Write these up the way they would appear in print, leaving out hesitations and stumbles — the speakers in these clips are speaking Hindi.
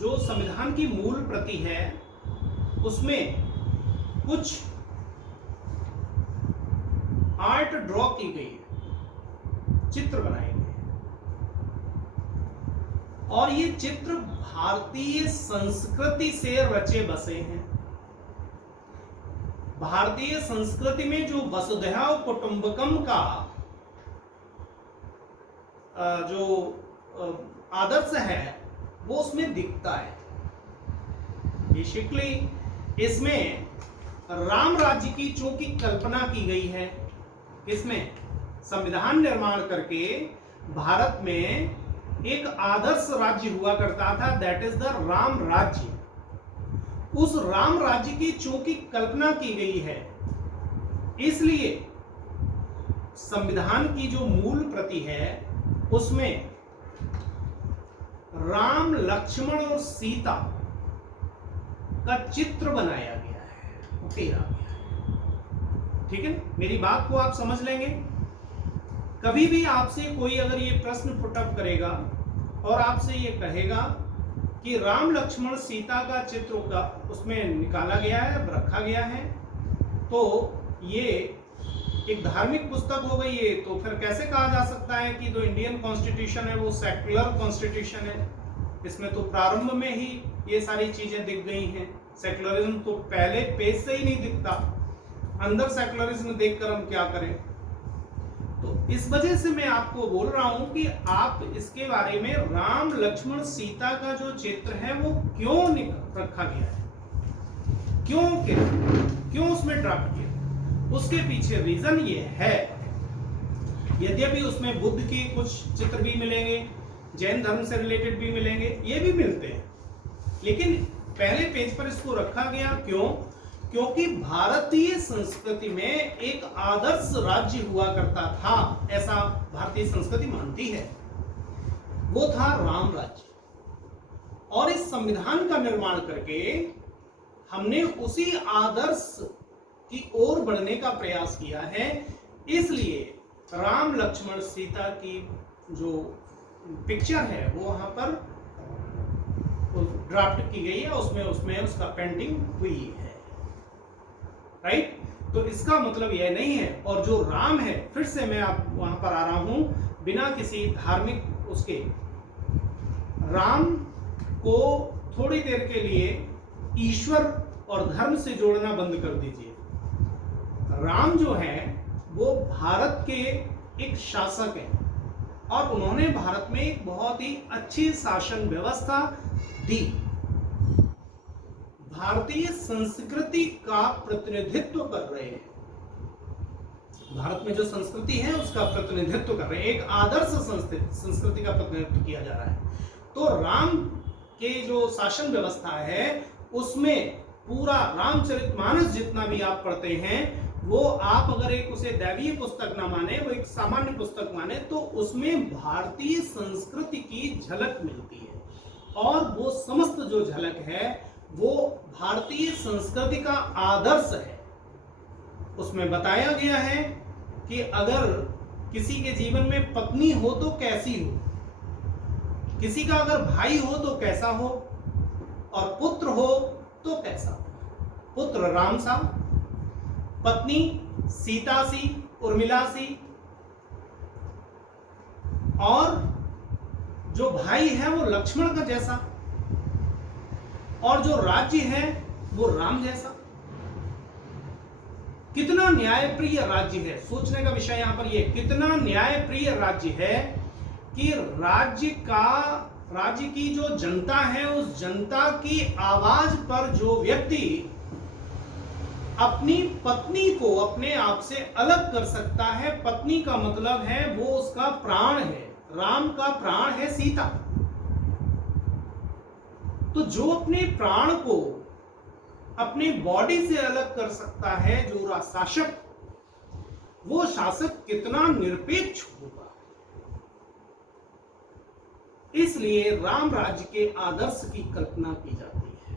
जो संविधान की मूल प्रति है उसमें कुछ आर्ट ड्रॉ की गई है, चित्र बनाए गए हैं और ये चित्र भारतीय संस्कृति से रचे बसे हैं। भारतीय संस्कृति में जो वसुधैव कुटुंबकम का जो आदर्श है वो उसमें दिखता है। बेसिकली इसमें राम राज्य की चूंकि कल्पना की गई है, इसमें संविधान निर्माण करके भारत में एक आदर्श राज्य हुआ करता था, दैट इज द राम राज्य। उस राम राज्य की चूंकि कल्पना की गई है, इसलिए संविधान की जो मूल प्रति है उसमें राम, लक्ष्मण और सीता का चित्र बनाया गया है, उकेरा गया है। ठीक है, मेरी बात को आप समझ लेंगे। कभी भी आपसे कोई अगर ये प्रश्न पुटअप करेगा और आपसे ये कहेगा कि राम, लक्ष्मण, सीता का चित्र का उसमें निकाला गया है, रखा गया है, तो ये एक धार्मिक पुस्तक हो गई है, तो फिर कैसे कहा जा सकता है कि जो इंडियन कॉन्स्टिट्यूशन है वो सेक्युलर कॉन्स्टिट्यूशन है। इसमें तो प्रारंभ में ही ये सारी चीजें दिख गई हैं। सेक्युलरिज्म तो पहले पेज से ही नहीं दिखता, अंदर सेक्युलरिज्म देखकर हम क्या करें। तो इस वजह से मैं आपको बोल रहा हूं कि आप इसके बारे में राम, लक्ष्मण, सीता का जो चित्र है वो क्यों रखा गया है, क्यों उसमें ड्राफ्ट किया, उसके पीछे रीजन ये है। यद्यपि उसमें बुद्ध के कुछ चित्र भी मिलेंगे, जैन धर्म से रिलेटेड भी मिलेंगे, ये भी मिलते हैं, लेकिन पहले पेज पर इसको रखा गया क्यों? क्योंकि भारतीय संस्कृति में एक आदर्श राज्य हुआ करता था, ऐसा भारतीय संस्कृति मानती है, वो था राम राज्य। और इस संविधान का निर्माण करके हमने उसी आदर्श की ओर बढ़ने का प्रयास किया है। इसलिए राम, लक्ष्मण, सीता की जो पिक्चर है वो वहां पर ड्राफ्ट की गई है, उसमें उसका पेंटिंग हुई है, राइट। तो इसका मतलब यह नहीं है। और जो राम है, फिर से मैं आप वहां पर आ रहा हूं, बिना किसी धार्मिक उसके, राम को थोड़ी देर के लिए ईश्वर और धर्म से जोड़ना बंद कर दीजिए। राम जो है वो भारत के एक शासक हैं और उन्होंने भारत में एक बहुत ही अच्छी शासन व्यवस्था दी, भारतीय संस्कृति का प्रतिनिधित्व कर रहे हैं। भारत में जो संस्कृति है उसका प्रतिनिधित्व कर रहे हैं, एक आदर्श संस्कृति का प्रतिनिधित्व किया जा रहा है। तो राम के जो शासन व्यवस्था है उसमें पूरा रामचरितमानस जितना भी आप पढ़ते हैं, वो आप अगर एक उसे दैवीय पुस्तक ना माने, वो एक सामान्य पुस्तक माने, तो उसमें भारतीय संस्कृति की झलक मिलती है। और वो समस्त जो झलक है वो भारतीय संस्कृति का आदर्श है। उसमें बताया गया है कि अगर किसी के जीवन में पत्नी हो तो कैसी हो, किसी का अगर भाई हो तो कैसा हो, और पुत्र हो तो कैसा हो। पुत्र राम सा, पत्नी सीता सी, उर्मिला सी, और जो भाई है वो लक्ष्मण का जैसा, और जो राज्य है वो राम जैसा। कितना न्यायप्रिय राज्य है, सोचने का विषय यहां पर ये, कितना न्यायप्रिय राज्य है कि राज्य की जो जनता है उस जनता की आवाज पर जो व्यक्ति अपनी पत्नी को अपने आप से अलग कर सकता है, पत्नी का मतलब है वो उसका प्राण है, राम का प्राण है सीता। तो जो अपने प्राण को अपने बॉडी से अलग कर सकता है जो शासक, वो शासक कितना निरपेक्ष होगा। इसलिए राम राज्य के आदर्श की कल्पना की जाती है।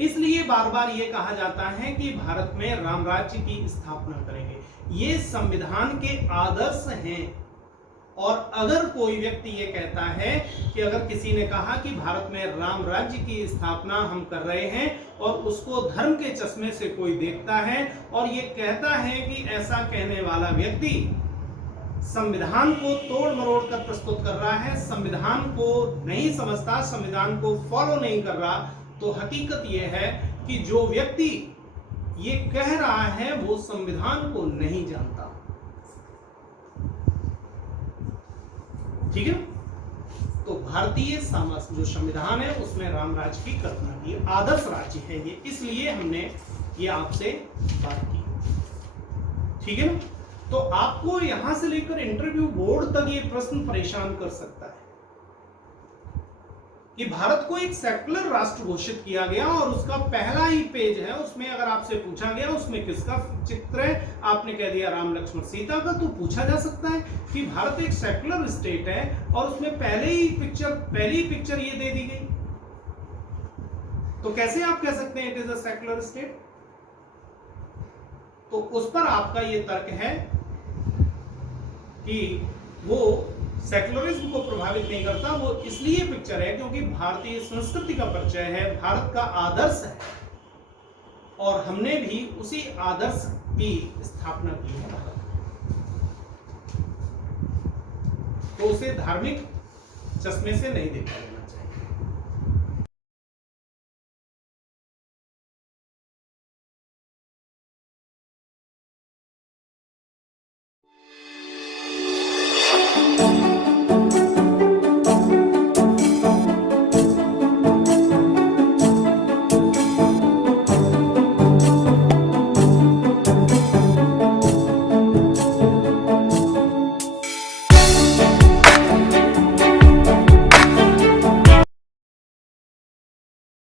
इसलिए बार बार ये कहा जाता है कि भारत में राम राज्य की स्थापना करेंगे। ये संविधान के आदर्श हैं। और अगर कोई व्यक्ति ये कहता है कि अगर किसी ने कहा कि भारत में राम राज्य की स्थापना हम कर रहे हैं और उसको धर्म के चश्मे से कोई देखता है और ये कहता है कि ऐसा कहने वाला व्यक्ति संविधान को तोड़ मरोड़ कर प्रस्तुत कर रहा है, संविधान को नहीं समझता, संविधान को फॉलो नहीं कर रहा, तो हकीकत यह है कि जो व्यक्ति ये कह रहा है वो संविधान को नहीं जानता। ठीक है। तो भारतीय जो संविधान है उसमें राम राज्य की कल्पना की, आदर्श राज्य है ये, इसलिए हमने ये आपसे बात की। ठीक है ना। तो आपको यहां से लेकर इंटरव्यू बोर्ड तक ये प्रश्न परेशान कर सकता है कि भारत को एक सेक्युलर राष्ट्र घोषित किया गया और उसका पहला ही पेज है, उसमें अगर आपसे पूछा गया उसमें किसका चित्र है, आपने कह दिया राम लक्ष्मण सीता का, तो पूछा जा सकता है कि भारत एक सेक्युलर स्टेट है और उसमें पहली पिक्चर ये दे दी गई, तो कैसे आप कह सकते हैं it is a secular state. तो उस पर आपका ये तर्क है कि वो सेक्युलरिज्म को प्रभावित नहीं करता, वो इसलिए पिक्चर है क्योंकि भारतीय संस्कृति का परिचय है, भारत का आदर्श है और हमने भी उसी आदर्श की स्थापना की है भारत में। तो उसे धार्मिक चश्मे से नहीं देखा जाए।